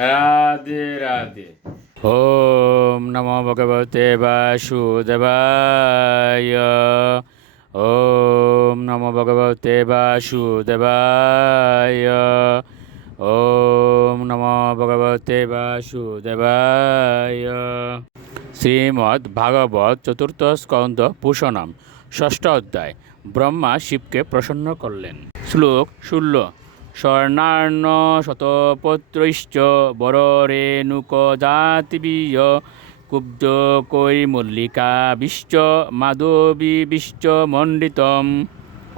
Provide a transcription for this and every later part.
রাধে রাধে। ওম নমো ভগবতে বাসুদেবায়। ওম নমো ভগবতে বাসুদেবায়। ওম নমো ভগবতে বাসুদেবায়। শ্রীমদ্ ভাগবত চতুর্থ স্কন্ধ ভূষণম ষষ্ঠ অধ্যায়। ব্রহ্মা শিবকে প্রসন্ন করলেন। শ্লোক 16। স্বর্ণার্ণ শতপত্রৈশ্চ বররেণুক জাতিবীয় কুব্জ কৈমল্লিকা বিশ্চ মাধবী বিশ্চ মণ্ডিতম।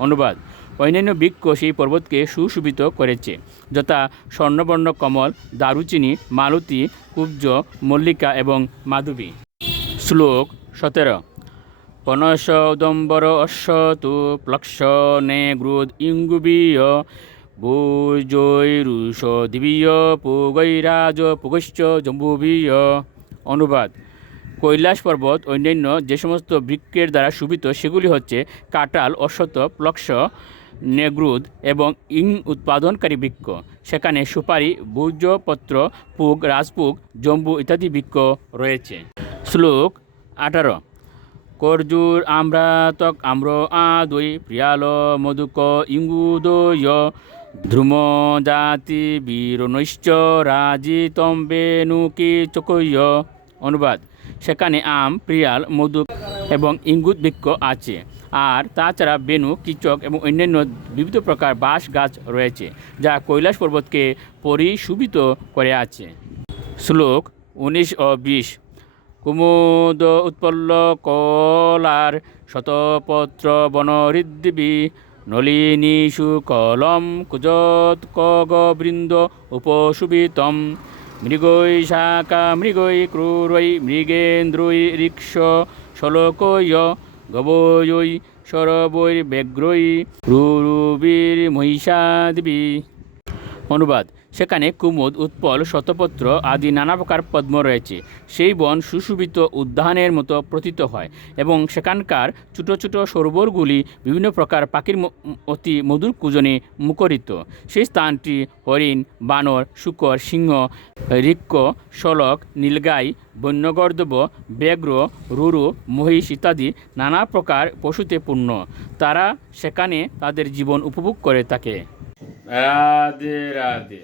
অনুবাদ: অন্যান্য বৃক্ষ সেই পর্বতকে সুশোভিত করেছে, যথা স্বর্ণবর্ণ কমল, দারুচিনি, মালতী, কুব্জ, মল্লিকা এবং মাধবী। শ্লোক 17। পনস উদম্বর অশ্বতু প্লক্ষ নেগ্রুদ ইঙ্গুবীয় ভুজৈরুষ দিবীয় পুগৈরাজ পুগশ্চ জম্বুবীয়। অনুবাদ: কৈলাস পর্বত অন্যান্য যে সমস্ত বৃক্ষের দ্বারা শোভিত সেগুলি হচ্ছে কাঁঠাল, অশ্বত্থ, প্লক্ষ, নেগ্রুদ এবং ইং উৎপাদনকারী বৃক্ষ। সেখানে সুপারি, ভূজপত্র, পুগ, রাজপুগ, জম্বু ইত্যাদি বৃক্ষ রয়েছে। শ্লোক 18। কর্জুর আম্রাতক আম্র আদৈ প্রিয়াল মধুক ইঙ্গুদয় ধ্রুম জাতি বীরনৈশ্চ রাজিতম বেনুকি চকৈয়। অনুবাদ: সেখানে আম, প্রিয়াল, মধু এবং ইঙ্গুদ বৃক্ষ আছে, আর তাছাড়া বেনু, কিচক এবং অন্যান্য বিবিধ প্রকার বাঁশ গাছ রয়েছে, যা কৈলাস পর্বতকে পরিশোভিত করে আছে। শ্লোক 19 ও 20। কুমুদ উৎপল্ল কলার শতপত্র বনহৃদ্দিবি নলিনী সুকলম কুজত কগবৃন্দ উপশোভিতম মৃগৈ শাখা মৃগৈ ক্রূরৈ মৃগেন্দ্রৈ ঋক্ষ শলকয় গবৈ সরবৈ ব্যগ্রৈ রুরুবীর মহিষাদিবি। অনুবাদ: সেখানে কুমুদ, উৎপল, শতপত্র আদি নানা প্রকার পদ্ম রয়েছে। সেই বন সুশোভিত উদ্যানের মতো প্রতীত হয় এবং সেখানকার ছোট ছোট সরোবরগুলি বিভিন্ন প্রকার পাখির অতি মধুর কূজনে মুখরিত। সেই স্থানটি হরিণ, বানর, শূকর, সিংহ, ঋক্ষ, শলক, নীলগাই, বন্যগর্দভ, ব্যাঘ্র, রুরু, মহিষ ইত্যাদি নানা প্রকার পশুতে পূর্ণ। তারা সেখানে তাদের জীবন উপভোগ করে থাকে। রাধে রাধে।